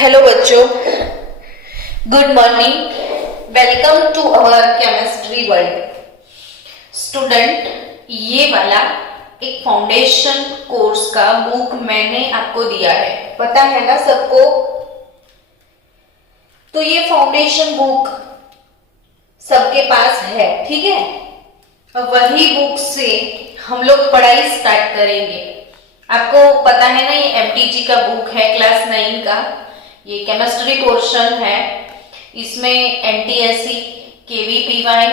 Hello बच्चों, good morning. Welcome to our chemistry world. Student, ये वाला एक फाउंडेशन कोर्स का बुक मैंने आपको दिया है, पता है ना सबको। तो ये फाउंडेशन बुक सबके पास है, ठीक है। और वही बुक से हम लोग पढ़ाई स्टार्ट करेंगे। आपको पता है ना, ये एमटीजी का बुक है, क्लास 9 का। ये केमिस्ट्री पोर्शन है। इसमें एनटीएससी, केवीपीवाई,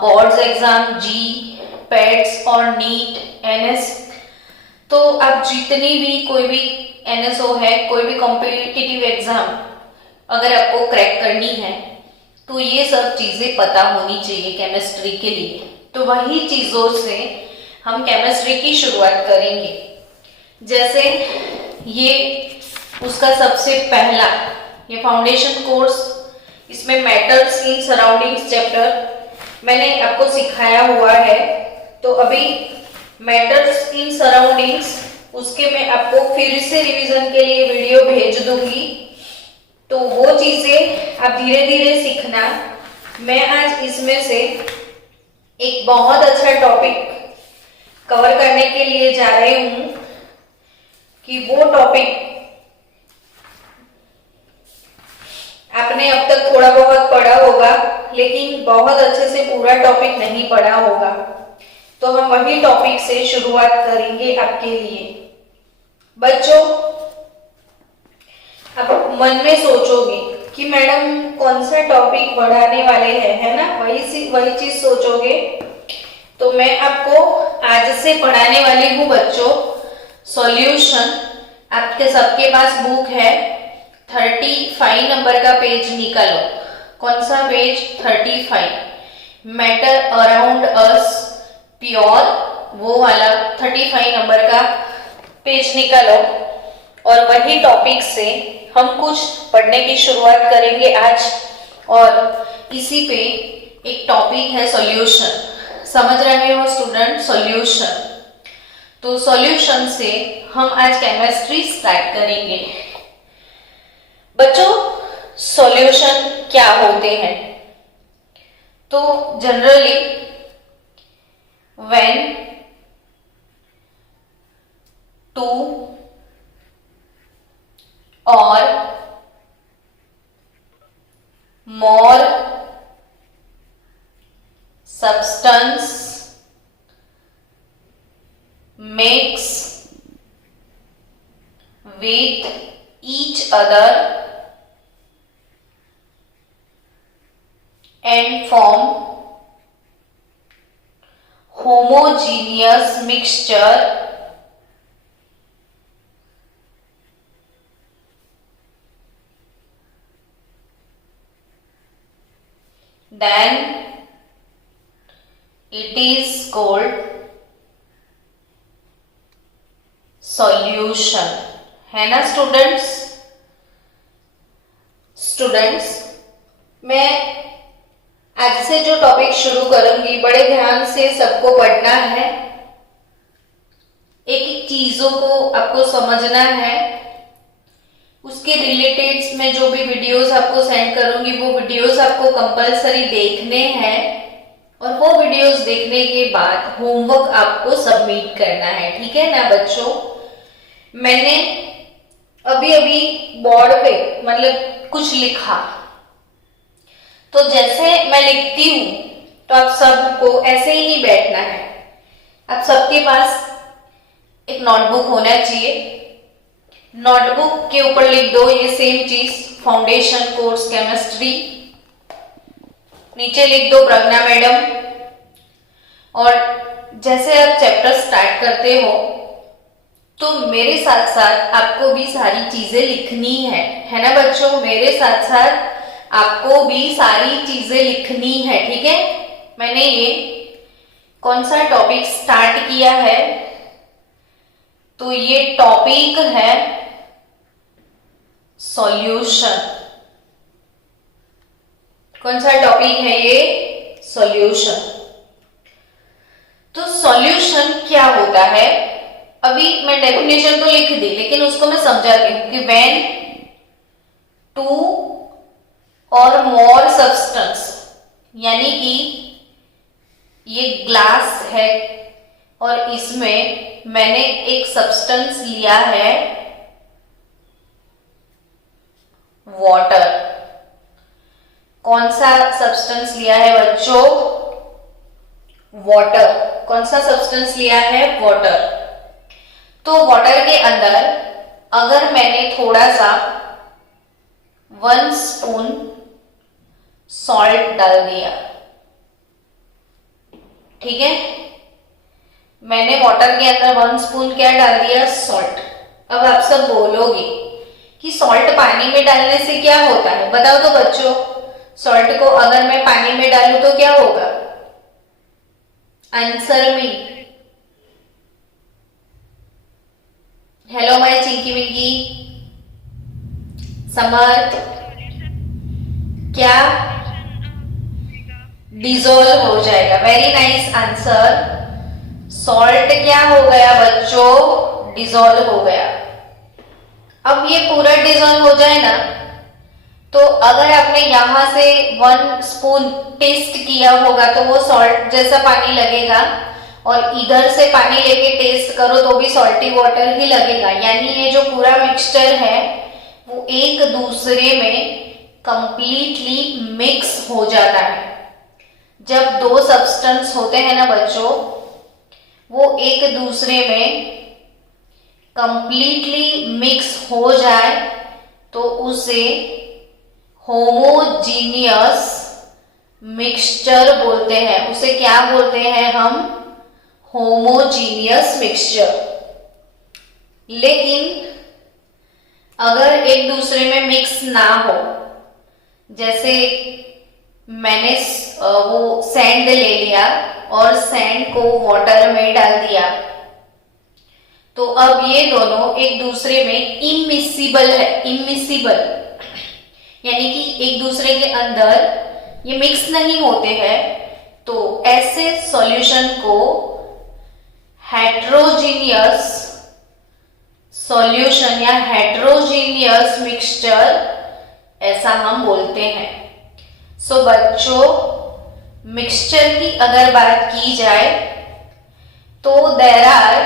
बोर्ड्स एग्जाम, जी, पेट्स और नीट, एनएस, तो आप जितनी भी कोई भी एनएसओ है, कोई भी कॉम्पिटिटिव एग्जाम अगर आपको क्रैक करनी है तो ये सब चीजें पता होनी चाहिए केमिस्ट्री के लिए। तो वही चीजों से हम केमिस्ट्री की शुरुआत करेंगे। जैसे ये उसका सबसे पहला ये फाउंडेशन कोर्स, इसमें मैटर्स इन सराउंडिंग्स चैप्टर मैंने आपको सिखाया हुआ है। तो अभी मैटर्स इन सराउंडिंग्स, उसके मैं आपको फिर से रिवीजन के लिए वीडियो भेज दूंगी, तो वो चीजें आप धीरे धीरे सीखना। मैं आज इसमें से एक बहुत अच्छा टॉपिक कवर करने के लिए जा रही हूं कि वो टॉपिक आपने अब तक थोड़ा बहुत पढ़ा होगा, लेकिन बहुत अच्छे से पूरा टॉपिक नहीं पढ़ा होगा। तो हम वही टॉपिक से शुरुआत करेंगे आपके लिए। बच्चों, अब मन में सोचोगे कि मैडम कौन सा टॉपिक पढ़ाने वाले हैं, है ना, वही चीज सोचोगे। तो मैं आपको आज से पढ़ाने वाली हूँ बच्चों सॉल्यूशन। आपके सबके पास बुक है, 35 नंबर का पेज निकालो। कौन सा page? 35। Matter around us pure, वो वाला 35 नंबर का पेज निकालो। और वही टॉपिक से हम कुछ पढ़ने की शुरुआत करेंगे आज। और इसी पे एक टॉपिक है सॉल्यूशन। समझ रहे हो स्टूडेंट? सॉल्यूशन। तो सॉल्यूशन से हम आज केमिस्ट्री स्टार्ट करेंगे। बच्चों, सॉल्यूशन क्या होते हैं? तो जनरली व्हेन टू और more substance mix with each other and form homogeneous mixture, then it is called solution। है ना स्टूडेंट्स? मैं आज से जो टॉपिक शुरू करूंगी, बड़े ध्यान से सबको पढ़ना है। एक एक चीजों को आपको समझना है। उसके रिलेटेड मैं जो भी वीडियोस आपको सेंड करूंगी, वो वीडियोस आपको कंपलसरी देखने हैं। और वो वीडियोस देखने के बाद होमवर्क आपको सबमिट करना है, ठीक है ना बच्चों? मैंने अभी अभी बोर्ड पे मतलब कुछ लिखा, तो जैसे मैं लिखती हूं तो आप सबको ऐसे ही बैठना है। आप सबके पास एक नोटबुक होना चाहिए। नोटबुक के ऊपर लिख दो ये सेम चीज, फाउंडेशन कोर्स केमिस्ट्री। नीचे लिख दो प्रज्ञा मैडम। और जैसे आप चैप्टर स्टार्ट करते हो तो मेरे साथ साथ आपको भी सारी चीजें लिखनी है ना बच्चों? मेरे साथ साथ आपको भी सारी चीजें लिखनी है, ठीक है? मैंने ये कौन सा टॉपिक स्टार्ट किया है, तो ये टॉपिक है सॉल्यूशन। कौन सा टॉपिक है ये? सॉल्यूशन। तो सॉल्यूशन क्या होता है? अभी मैं डेफिनेशन तो लिख दी, लेकिन उसको मैं समझाती हूँ कि when two or more substance, यानी कि ये ग्लास है और इसमें मैंने एक सब्सटेंस लिया है वाटर। कौन सा सब्सटेंस लिया है बच्चों? वाटर। कौन सा सब्सटेंस लिया है? वाटर। तो वाटर के अंदर अगर मैंने थोड़ा सा 1 स्पून सॉल्ट डाल दिया, ठीक है, मैंने वाटर के अंदर 1 स्पून क्या डाल दिया? सॉल्ट। अब आप सब बोलोगे कि सॉल्ट पानी में डालने से क्या होता है? बताओ तो बच्चों, सॉल्ट को अगर मैं पानी में डालूं तो क्या होगा? Answer me. Hello my Chinki Vinki, Samarth, क्या? डिजोल्व हो जाएगा। Very nice answer. सॉल्ट क्या हो गया बच्चों? डिजोल्व हो गया। अब ये पूरा डिजोल्व हो जाए ना, तो अगर आपने यहां से 1 स्पून टेस्ट किया होगा तो वो सॉल्ट जैसा पानी लगेगा, और इधर से पानी लेके टेस्ट करो तो भी सॉल्टी वाटर ही लगेगा। यानी ये जो पूरा मिक्सचर है वो एक दूसरे में कंप्लीटली मिक्स हो जाता है। जब 2 सब्सटेंस होते हैं ना बच्चों, वो एक दूसरे में कंप्लीटली मिक्स हो जाए तो उसे होमोजीनियस मिक्सचर बोलते हैं। उसे क्या बोलते हैं हम? Homogeneous mixture. लेकिन अगर एक दूसरे में मिक्स ना हो, जैसे मैंने वो सैंड ले लिया और सैंड को वाटर में डाल दिया, तो अब ये दोनों एक दूसरे में इमिसिबल है। इमिसिबल यानी कि एक दूसरे के अंदर ये मिक्स नहीं होते हैं। तो ऐसे सॉल्यूशन को हेट्रोजीनियस सॉल्यूशन या हेट्रोजीनियस मिक्सचर ऐसा हम बोलते हैं। सो बच्चों, मिक्सचर की अगर बात की जाए तो there are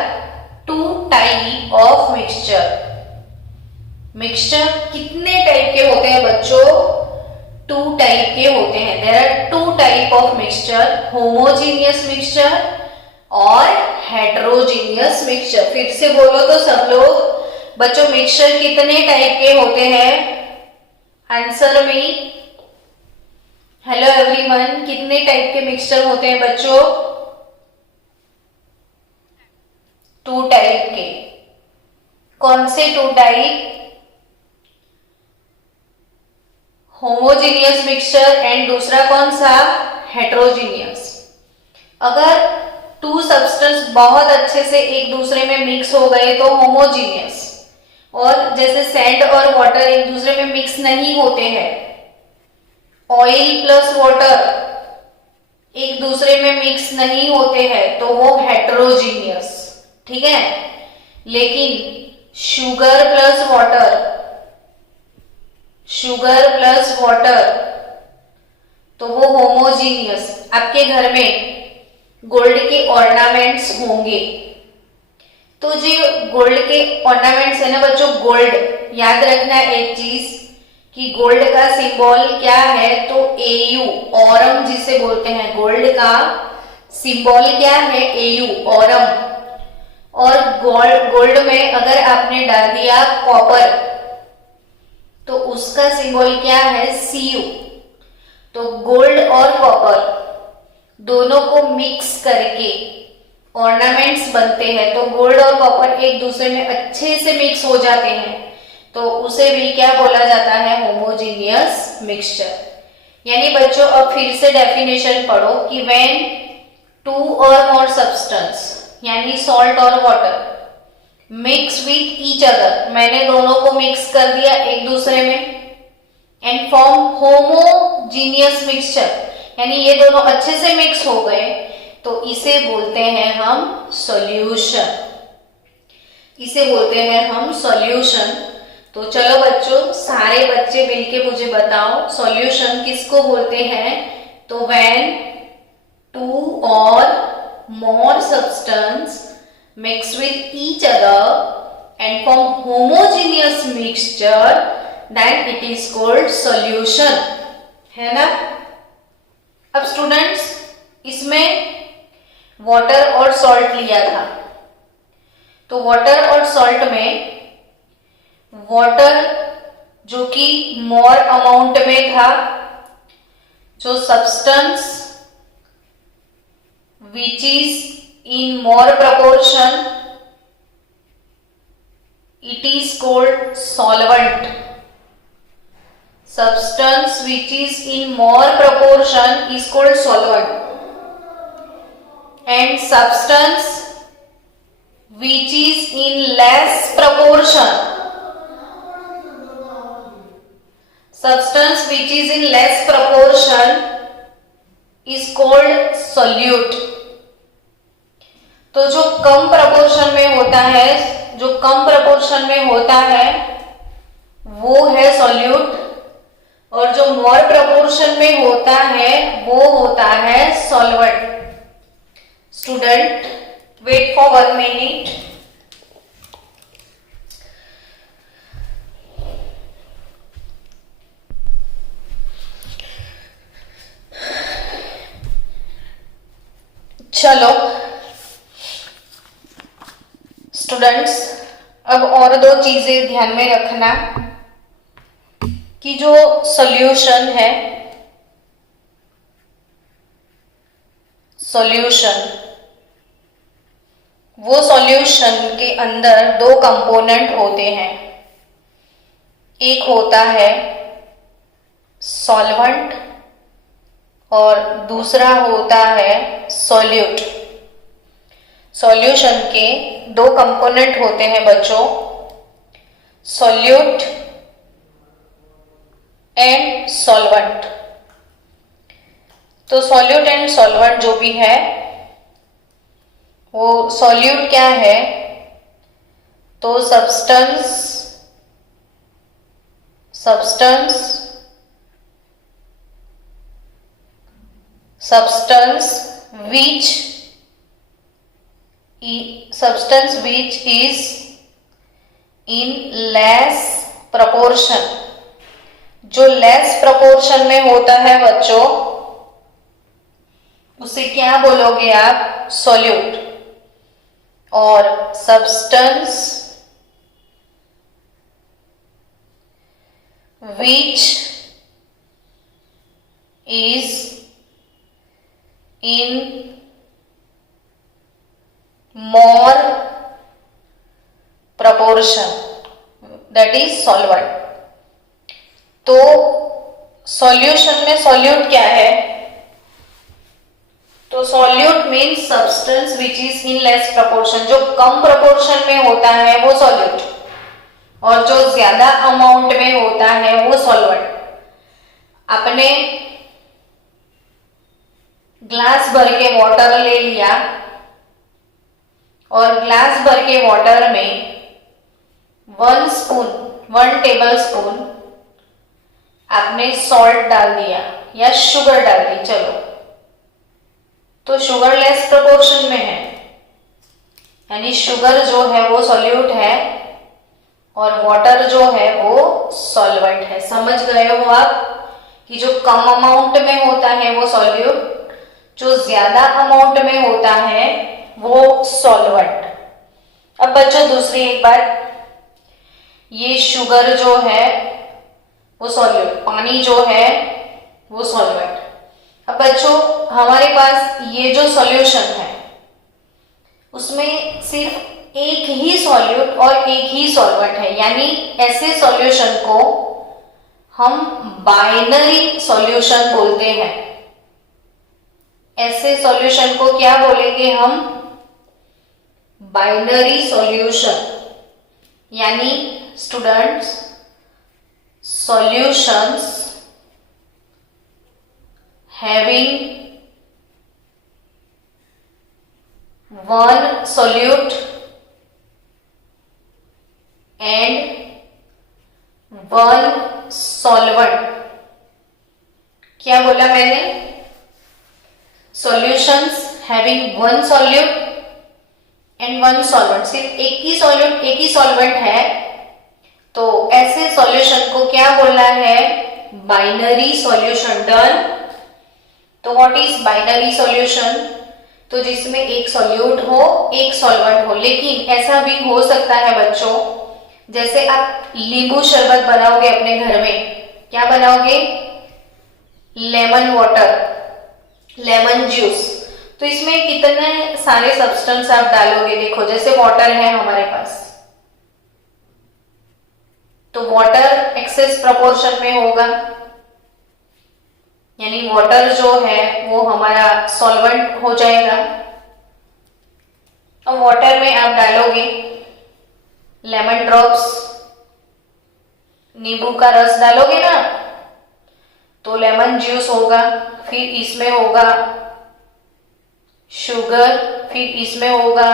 2 type of mixture. Mixture कितने टाइप के होते हैं बच्चों? 2 टाइप के होते हैं। There are 2 type of mixture, homogeneous mixture और हेट्रोजीनियस मिक्सचर। फिर से बोलो तो सब लोग। बच्चों, मिक्सचर कितने टाइप के होते हैं? Answer me. हेलो एवरीवन, कितने टाइप के मिक्सचर होते हैं बच्चों? 2 टाइप के। कौन से 2 टाइप? होमोजीनियस मिक्सचर एंड दूसरा कौन सा? हेट्रोजीनियस। अगर 2 सब्सटेंस बहुत अच्छे से एक दूसरे में मिक्स हो गए तो होमोजीनियस, और जैसे सैंड और वाटर एक दूसरे में मिक्स नहीं होते हैं, ऑयल प्लस वाटर एक दूसरे में मिक्स नहीं होते हैं, तो वो हेट्रोजीनियस, ठीक है। लेकिन शुगर प्लस वाटर तो वो होमोजीनियस। आपके घर में गोल्ड के ऑर्नामेंट्स होंगे, तो जो गोल्ड के ऑर्नामेंट्स है ना बच्चों, गोल्ड याद रखना एक चीज कि गोल्ड का सिंबल क्या है, तो AU, ऑरम जिसे बोलते हैं। गोल्ड का सिंबल क्या है? AU, Aurum. और गोल्ड में अगर आपने डाल दिया कॉपर तो उसका सिंबल क्या है? CU। तो गोल्ड और कॉपर दोनों को मिक्स करके ऑर्नामेंट्स बनते हैं। तो गोल्ड और कॉपर एक दूसरे में अच्छे से मिक्स हो जाते हैं, तो उसे भी क्या बोला जाता है? Homogeneous mixture. यानी बच्चों, अब फिर से डेफिनेशन पढ़ो कि व्हेन 2 और मोर सब्सटेंस यानी सॉल्ट और water mix with each other, मैंने दोनों को मिक्स कर दिया एक दूसरे में, एंड फॉर्म होमोजीनियस मिक्सचर, यानी ये दोनों अच्छे से मिक्स हो गए, तो इसे बोलते हैं हम सॉल्यूशन। इसे बोलते हैं हम सॉल्यूशन। तो चलो बच्चों, सारे बच्चे मिलके मुझे बताओ सॉल्यूशन किसको बोलते हैं। तो when two or more substance mix with each other and form homogeneous mixture then it is called solution, है ना। अब स्टूडेंट्स, इसमें वाटर और सॉल्ट लिया था, तो वाटर और सॉल्ट में वाटर जो कि मोर अमाउंट में था, जो substance which is in more proportion, it is called solvent. Substance which is in more proportion is called solvent, and substance which is in less proportion, substance which is in less proportion is called solute। तो जो कम proportion में होता है, जो कम proportion में होता है वो है सॉल्यूट, और जो मोर प्रपोर्शन में होता है वो होता है solvent. Student, wait for 1 minute। चलो स्टूडेंट्स, अब और दो चीजें ध्यान में रखना कि जो सॉल्यूशन है, सॉल्यूशन, वो सॉल्यूशन के अंदर दो कंपोनेंट होते हैं। एक होता है सॉल्वेंट और दूसरा होता है सॉल्यूट। सॉल्यूशन के दो कंपोनेंट होते हैं बच्चों, सॉल्यूट एंड सॉल्वेंट। तो सॉल्यूट एंड सॉल्वेंट जो भी है, वो सॉल्यूट क्या है, तो substance which is in less proportion। जो लेस प्रपोर्शन में होता है बच्चों, उसे क्या बोलोगे आप, सॉल्यूट। और substance which is in more proportion, that is solvent। तो सॉल्यूशन में सॉल्यूट क्या है, तो solute means substance which is in less proportion. जो कम प्रपोर्शन में होता है वो सॉल्यूट, और जो ज्यादा अमाउंट में होता है वो सॉल्वेंट। आपने ग्लास भर के वाटर ले लिया और ग्लास भर के वाटर में 1 टेबल स्पून आपने सॉल्ट डाल दिया या शुगर डाल दी, चलो, तो शुगर लेस प्रोपोर्शन में है, यानी शुगर जो है वो सॉल्यूट है और वाटर जो है वो सॉल्वेंट है। समझ गए हो आप कि जो कम अमाउंट में होता है वो सॉल्यूट, जो ज्यादा अमाउंट में होता है वो सॉल्वेंट। अब बच्चों दूसरी एक बात, ये शुगर जो है वो सॉल्यूट, पानी जो है वो सॉल्वेंट। अब बच्चों हमारे पास ये जो सॉल्यूशन है उसमें सिर्फ एक ही सॉल्यूट और एक ही सॉल्वेंट है, यानी ऐसे सॉल्यूशन को हम बाइनरी सॉल्यूशन बोलते हैं। ऐसे सॉल्यूशन को क्या बोलेंगे हम, बाइनरी सॉल्यूशन। यानी students, solutions having one solute and one solvent. क्या बोला मैंने? Solutions having one solute and one solvent. सिर्फ एक ही सॉल्यूट, एक ही सॉल्वेंट है, तो ऐसे सॉल्यूशन को क्या बोलना है? Binary solution. डन। तो व्हाट इज बाइनरी सॉल्यूशन? तो जिसमें एक सॉल्यूट हो, एक सॉल्वेंट हो। लेकिन ऐसा भी हो सकता है बच्चों, जैसे आप नींबू शरबत बनाओगे अपने घर में, क्या बनाओगे? Lemon water, lemon juice. तो इसमें कितने सारे सब्सटेंस आप डालोगे? देखो, जैसे वाटर है हमारे पास, तो वाटर एक्सेस प्रोपोर्शन में होगा, यानी वाटर जो है वो हमारा सॉल्वेंट हो जाएगा। अब वाटर में आप डालोगे लेमन ड्रॉप्स, नींबू का रस डालोगे ना, तो लेमन जूस होगा। फिर इसमें होगा शुगर, फिर इसमें होगा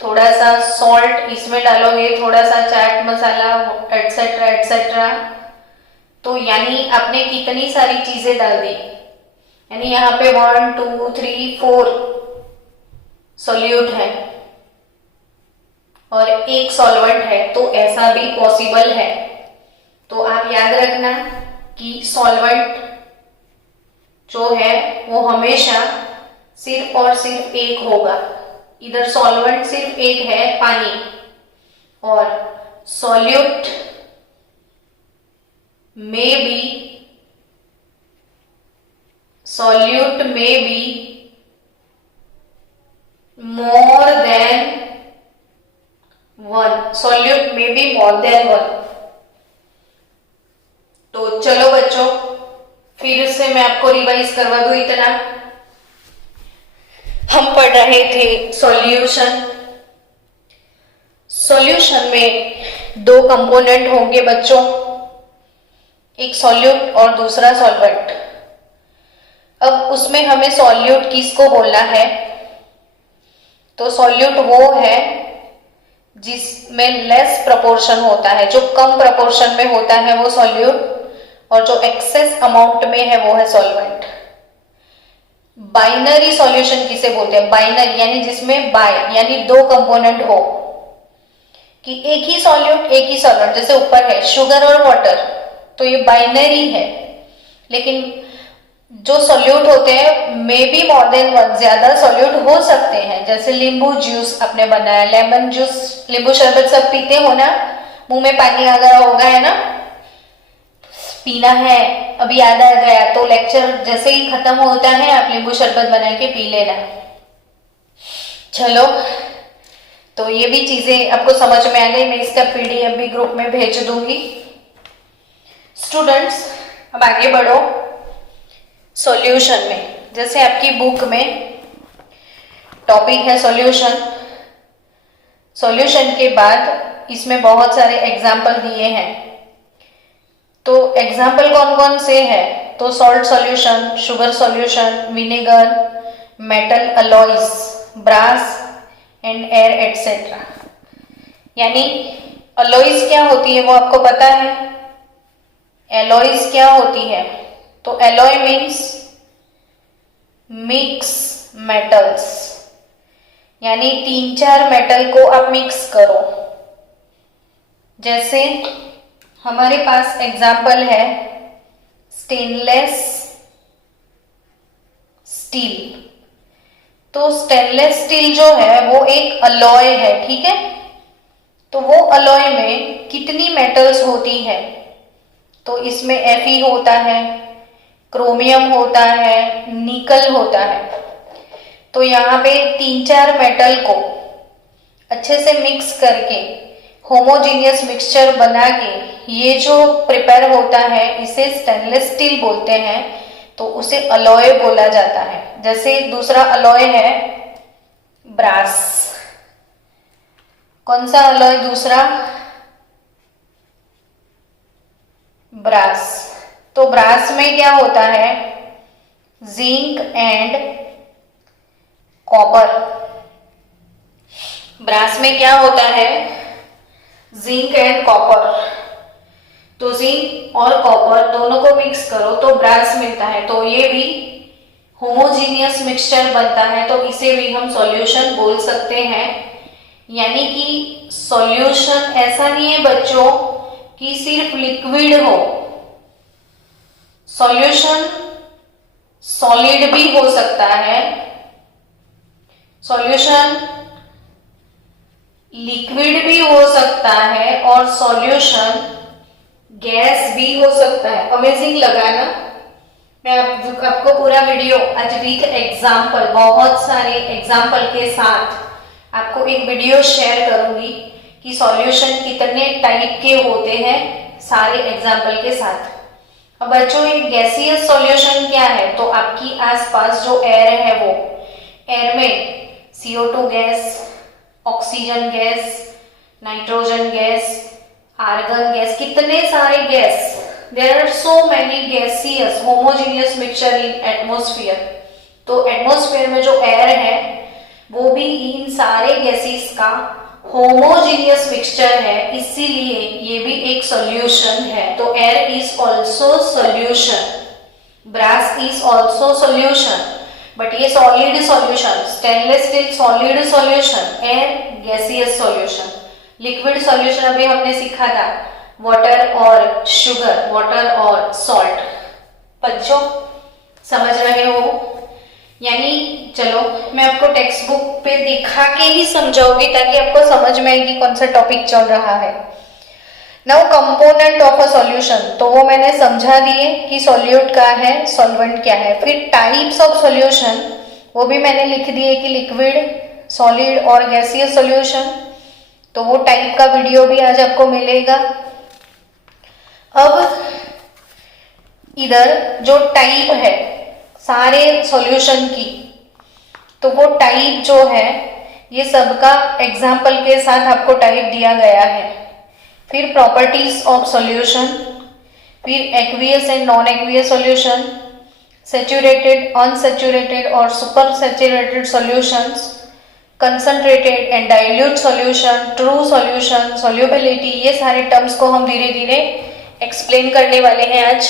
थोड़ा सा सॉल्ट, इसमें डालोगे थोड़ा सा चाट मसाला, एटसेट्रा एटसेट्रा। तो यानी आपने कितनी सारी चीजें डाल दी, यानी यहाँ पे 1 2 3 4 सॉल्यूट है और एक सॉल्वेंट है, तो ऐसा भी पॉसिबल है। तो आप याद रखना कि सॉल्वेंट जो है वो हमेशा सिर्फ और सिर्फ एक होगा। इधर सॉल्वेंट सिर्फ एक है, पानी, और सॉल्यूट में be more than one, solute में बी मोर देन वन। तो चलो बच्चों, फिर से मैं आपको रिवाइज करवा दूं। इतना हम पढ़ रहे थे सॉल्यूशन। सॉल्यूशन में दो कंपोनेंट होंगे बच्चों, एक सॉल्यूट और दूसरा सॉल्वेंट। अब उसमें हमें सॉल्यूट किसको बोलना है? तो सॉल्यूट वो है जिसमें लेस प्रोपोर्शन होता है, जो कम प्रोपोर्शन में होता है वो सॉल्यूट, और जो एक्सेस अमाउंट में है वो है सॉल्वेंट। बाइनरी सॉल्यूशन किसे बोलते हैं? बाइनरी यानी जिसमें बाय यानी दो कंपोनेंट हो, कि एक ही सॉल्यूट एक ही सॉल्वेंट, जैसे ऊपर है शुगर और वाटर, तो ये बाइनरी है। लेकिन जो सॉल्यूट होते हैं may be more than one, ज्यादा सॉल्यूट हो सकते हैं। जैसे नींबू जूस आपने बनाया, लेमन जूस, नींबू शरबत सब पीते हो ना, मुंह में पानी आ गया होगा, है ना? पीना है, अभी याद आ गया, तो लेक्चर जैसे ही खत्म होता है आप नींबू शरबत बना के पी लेना। चलो, तो ये भी चीजें आपको समझ में आ गई। मैं इसका पीडीएफ भी ग्रुप में भेज दूंगी। स्टूडेंट्स, अब आगे बढ़ो सॉल्यूशन में। जैसे आपकी बुक में टॉपिक है सॉल्यूशन, सॉल्यूशन के बाद इसमें बहुत सारे एग्जाम्पल दिए हैं। तो एग्जाम्पल कौन कौन से हैं? तो salt solution, sugar solution, vinegar, metal alloys, brass and air etcetera. यानी अलॉयज क्या होती है वो आपको पता है? एलॉयज क्या होती है? तो एलॉय मीन्स मिक्स मेटल्स, यानी 3-4 मेटल को आप मिक्स करो। जैसे हमारे पास एग्जाम्पल है स्टेनलेस स्टील। तो स्टेनलेस स्टील जो है वो एक अलॉय है, ठीक है? तो वो अलॉय में कितनी मेटल्स होती है? तो इसमें Fe होता है, क्रोमियम होता है, निकल होता है। तो यहाँ पे 3-4 मेटल को अच्छे से मिक्स करके होमोजीनियस मिक्सचर बना के ये जो प्रिपेयर होता है इसे स्टेनलेस स्टील बोलते हैं, तो उसे अलॉय बोला जाता है। जैसे दूसरा अलॉय है ब्रास। कौन सा अलॉय दूसरा? ब्रास। तो ब्रास में क्या होता है? Zinc and copper. ब्रास में क्या होता है? Zinc and copper. तो जिंक और कॉपर दोनों को मिक्स करो तो ब्रास मिलता है, तो ये भी होमोजीनियस मिक्सचर बनता है, तो इसे भी हम सॉल्यूशन बोल सकते हैं। यानी कि सॉल्यूशन ऐसा नहीं है बच्चों कि सिर्फ लिक्विड हो, सॉल्यूशन सॉलिड भी हो सकता है, सॉल्यूशन लिक्विड भी हो सकता है और सॉल्यूशन गैस भी हो सकता है। अमेजिंग लगा ना? मैं आपको पूरा वीडियो आज विथ एग्जाम्पल, बहुत सारे एग्जाम्पल के साथ आपको एक वीडियो शेयर करूंगी कि सॉल्यूशन कितने टाइप के होते हैं, सारे एग्जाम्पल के साथ। अब बच्चों एक गैसियस सॉल्यूशन क्या है? तो आपकी आसपास जो एयर है वो एयर में CO2 gas, oxygen gas, nitrogen gas, argon gas, कितने सारे gas, there are so many gaseous homogeneous mixture in atmosphere. तो एटमॉस्फेयर में जो एयर है वो भी इन सारे गैसेस का होमोजीनियस मिक्सचर है, इसीलिए ये भी एक सॉल्यूशन है। तो air is also solution, brass is also solution, but ये solid solution, stainless steel solid solution, air gaseous solution. Liquid solution अभी हमने सीखा था, वाटर और शुगर, वाटर और सॉल्ट। बच्चों समझ रहे हो? यानी चलो मैं आपको टेक्स्ट बुक पे दिखा के ही समझाऊंगी ताकि आपको समझ में आएगी कौन सा टॉपिक चल रहा है। Now component of a solution, तो वो मैंने समझा दिए कि सॉल्यूट क्या है, सॉल्वेंट क्या है। फिर टाइप्स ऑफ सॉल्यूशन वो भी मैंने लिख दिए कि लिक्विड, सॉलिड और गैसियस सॉल्यूशन, तो वो टाइप का वीडियो भी आज आपको मिलेगा। अब इधर जो टाइप है सारे सॉल्यूशन की, तो वो टाइप जो है ये सबका एग्जाम्पल के साथ आपको टाइप दिया गया है। फिर प्रॉपर्टीज ऑफ सॉल्यूशन, फिर aqueous and non aqueous solution, saturated, unsaturated और super saturated solutions, concentrated and dilute solution, true solution, solubility, ये सारे टर्म्स को हम धीरे धीरे एक्सप्लेन करने वाले हैं आज।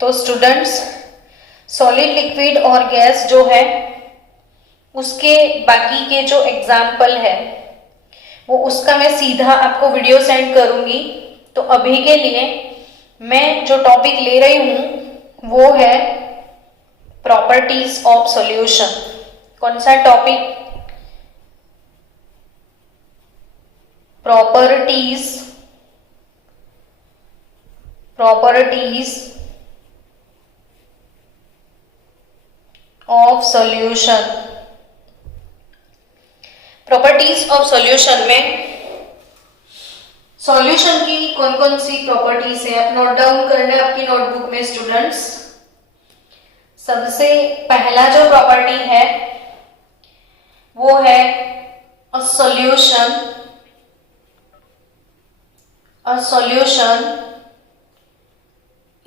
तो स्टूडेंट्स सॉलिड, लिक्विड और गैस जो है उसके बाकी के जो एग्जाम्पल है वो उसका मैं सीधा आपको वीडियो सेंड करूंगी। तो अभी के लिए मैं जो टॉपिक ले रही हूं वो है प्रॉपर्टीज ऑफ सॉल्यूशन। कौन सा topic? Properties of solution. Properties of solution में सॉल्यूशन की कौन कौन सी प्रॉपर्टीज है आप नोट डाउन करना है आपकी नोटबुक में स्टूडेंट्स। सबसे पहला जो प्रॉपर्टी है वो है a solution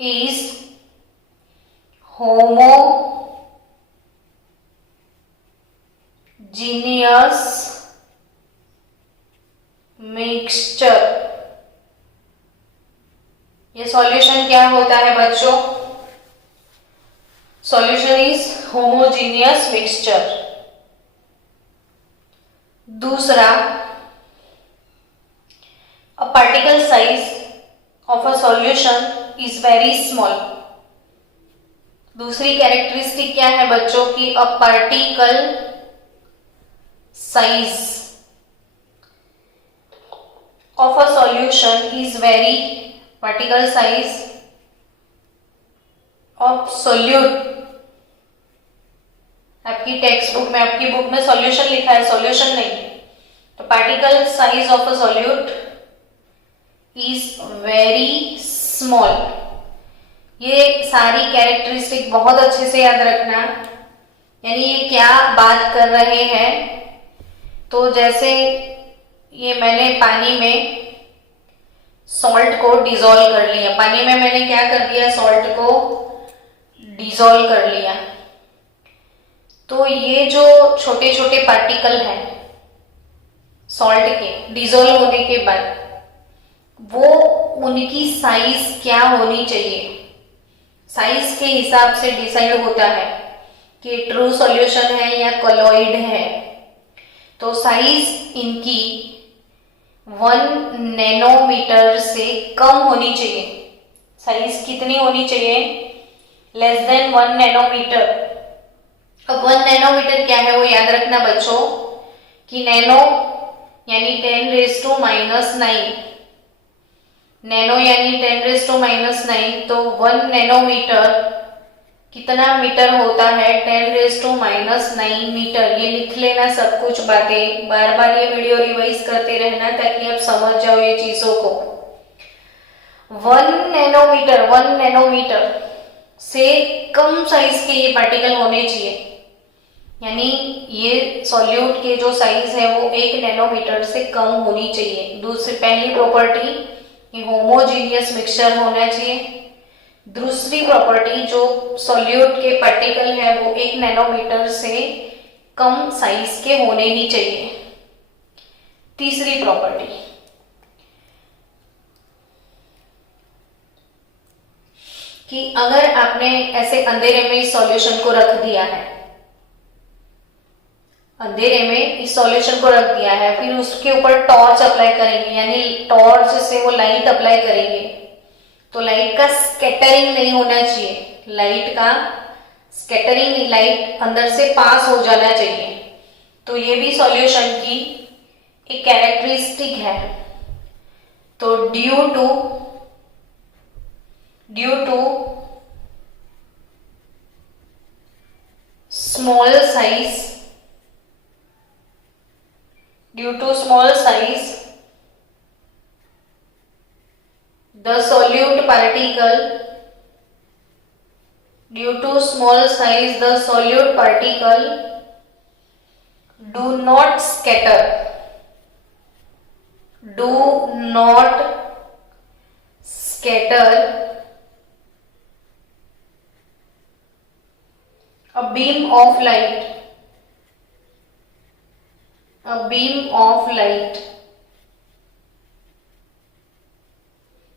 is homogeneous mixture. ये सॉल्यूशन क्या होता है बच्चों? Solution is homogeneous mixture. दूसरा, a particle size of a solution is very small. दूसरी कैरेक्टरिस्टिक क्या है बच्चों की? A particle size of a solution is very, particle size of solute, आपकी टेक्स्ट बुक में, आपकी बुक में सॉल्यूशन लिखा है, सॉल्यूशन नहीं, तो particle size of a solute is very small. ये सारी कैरेक्टरिस्टिक बहुत अच्छे से याद रखना। यानी ये क्या बात कर रहे हैं? तो जैसे ये मैंने पानी में सॉल्ट को डिसॉल्व कर लिया, पानी में मैंने क्या कर दिया? सॉल्ट को डिसॉल्व कर लिया। तो ये जो छोटे छोटे पार्टिकल हैं सॉल्ट के डिसॉल्व होने के बाद वो उनकी साइज क्या होनी चाहिए, साइज के हिसाब से डिसाइड होता है कि ट्रू सॉल्यूशन है या कोलॉइड है। तो साइज इनकी 1 नैनोमीटर से कम होनी चाहिए। साइज कितनी होनी चाहिए? Less than 1 nanometre. अब 1 नैनोमीटर क्या है वो याद रखना बच्चों कि नैनो यानी 10⁻⁹ नैनो यानी 10⁻⁹, तो 1 नैनोमीटर कितना मीटर होता है? 10⁻⁹ मीटर। ये लिख लेना सब कुछ बातें, बार बार ये वीडियो रिवाइज करते रहना ताकि आप समझ जाओ ये चीजों को। 1 नैनोमीटर से कम साइज के ये पार्टिकल होने चाहिए, यानी ये सॉल्यूट के जो साइज है वो 1 नैनोमीटर से कम होनी चाहिए। दूसरी पहली प्रॉपर्टी, ये होमोजीनियस मिक्सचर होना चाहिए। दूसरी प्रॉपर्टी, जो सॉल्यूट के पार्टिकल है वो 1 नैनोमीटर से कम साइज के होने ही चाहिए। तीसरी प्रॉपर्टी कि अगर आपने ऐसे अंधेरे में इस सॉल्यूशन को रख दिया है, अंधेरे में इस सॉल्यूशन को रख दिया है, फिर उसके ऊपर टॉर्च अप्लाई करेंगे, यानी टॉर्च से वो लाइट अप्लाई करेंगे, तो लाइट का स्कैटरिंग नहीं होना चाहिए। लाइट का स्कैटरिंग, लाइट अंदर से पास हो जाना चाहिए। तो ये भी सॉल्यूशन की एक कैरेक्टरिस्टिक है। तो due to small size, the solute particle, due to small size the solute particle do not scatter a beam of light,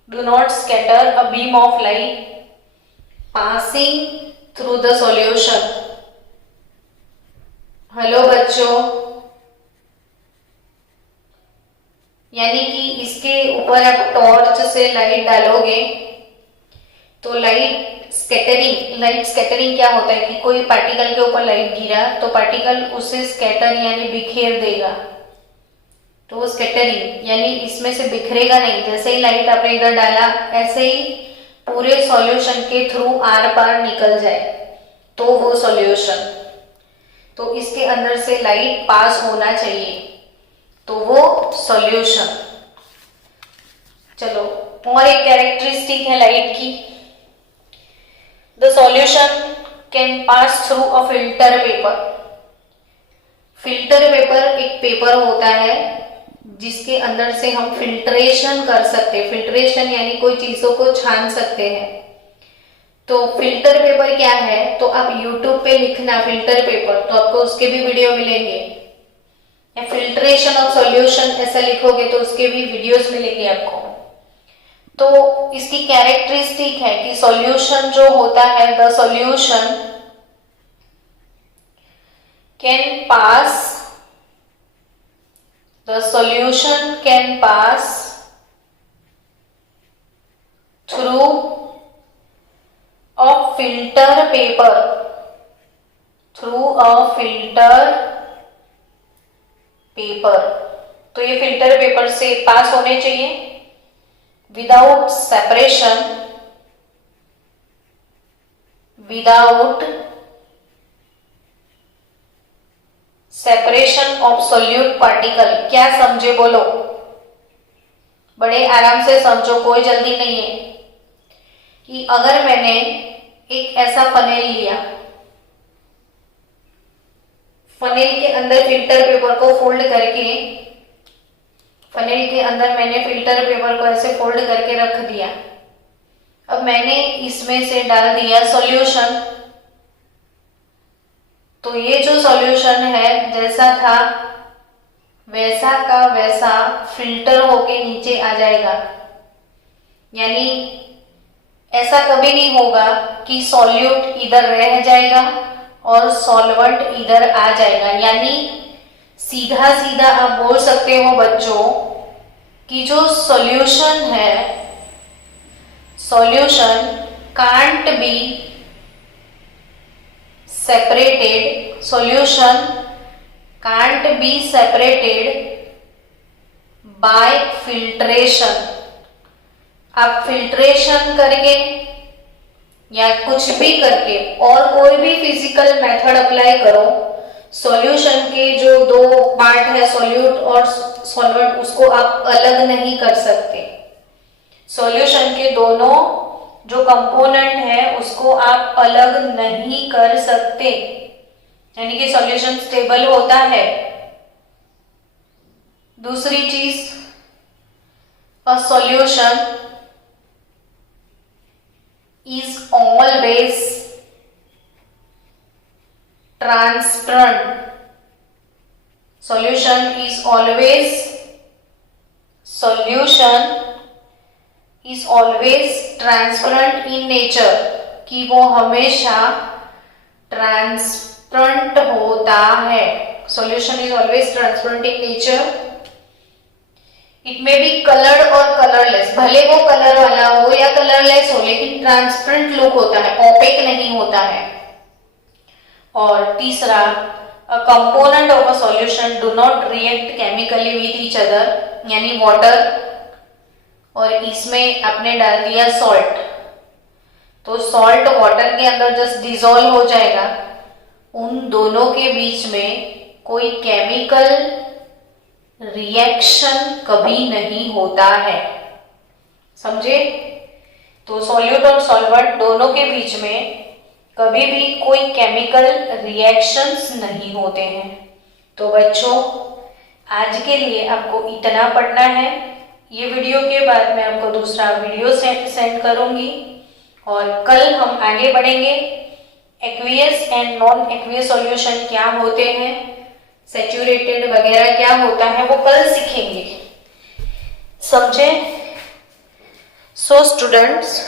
do not scatter a beam of light passing through the solution। Hello बच्चों, यानी कि इसके ऊपर आप torch से light डालोगे तो light scattering क्या होता है कि कोई पार्टिकल के ऊपर लाइट गिरा तो पार्टिकल उसे स्कैटर यानी बिखेर देगा। तो वो स्कैटरिंग यानी इसमें से बिखरेगा नहीं, जैसे ही लाइट आपने इधर डाला ऐसे ही पूरे सॉल्यूशन के थ्रू आर पार निकल जाए तो वो सॉल्यूशन। तो इसके अंदर से लाइट पास होना चाहिए तो वो सॉल्यूशन। चलो और एक कैरेक्टरिस्टिक है लाइट की, the solution can pass through a filter paper. Filter paper एक पेपर होता है जिसके अंदर से हम फिल्ट्रेशन कर सकते हैं। फिल्ट्रेशन यानी कोई चीजों को छान सकते हैं। तो फिल्टर पेपर क्या है, तो आप YouTube पे लिखना फिल्टर पेपर तो आपको उसके भी वीडियो मिलेंगे, या फिल्ट्रेशन ऑफ सॉल्यूशन ऐसा लिखोगे तो उसके भी वीडियोस मिलेंगे आपको। तो इसकी कैरेक्टरिस्टिक है कि सॉल्यूशन जो होता है, the solution can pass through a filter paper, तो ये फिल्टर पेपर से पास होने चाहिए without separation of solute particle. क्या समझे बोलो, बड़े आराम से समझो, कोई जल्दी नहीं है। कि अगर मैंने एक ऐसा फनेल लिया, फनेल के अंदर फिल्टर पेपर को फोल्ड करके, फनेल के अंदर मैंने फिल्टर पेपर को ऐसे फोल्ड करके रख दिया। अब मैंने इसमें से डाल दिया सॉल्यूशन, तो ये जो सॉल्यूशन है जैसा था वैसा का वैसा फिल्टर होके नीचे आ जाएगा। यानी ऐसा कभी नहीं होगा कि सॉल्यूट इधर रह जाएगा और सॉल्वेंट इधर आ जाएगा। यानी सीधा सीधा आप बोल सकते हो बच्चों कि जो सॉल्यूशन है, solution can't be separated, solution can't be separated by filtration. आप फिल्ट्रेशन करके या कुछ भी करके और कोई भी फिजिकल मेथड अप्लाई करो, सॉल्यूशन के जो दो पार्ट है सॉल्यूट और सॉल्वेंट, उसको आप अलग नहीं कर सकते। सॉल्यूशन के दोनों जो कंपोनेंट है उसको आप अलग नहीं कर सकते, यानी कि सॉल्यूशन स्टेबल होता है। दूसरी चीज, a solution is always transparent. Solution is always transparent in nature, कि वो हमेशा ट्रांसपेरेंट होता है। Solution is always transparent in nature. It may be coloured और कलरलेस, भले वो कलर वाला हो या कलरलेस हो, लेकिन ट्रांसपेरेंट लुक होता है, ओपेक नहीं होता है। और तीसरा, a component of a solution do not react chemically with each other, यानी वाटर और इसमें आपने डाल दिया सॉल्ट, तो सॉल्ट वाटर के अंदर जस्ट डिसॉल्व हो जाएगा। उन दोनों के बीच में कोई केमिकल रिएक्शन कभी नहीं होता है, समझे? तो सॉल्यूट और सॉल्वेंट दोनों के बीच में कभी भी कोई केमिकल रिएक्शंस नहीं होते हैं। तो बच्चों, आज के लिए आपको इतना पढ़ना है। ये वीडियो के बाद मैं आपको दूसरा वीडियो सेंड करूंगी और कल हम आगे बढ़ेंगे। Aqueous and non aqueous solution क्या होते हैं, सैचुरेटेड वगैरह क्या होता है, वो कल सीखेंगे, समझे? So students,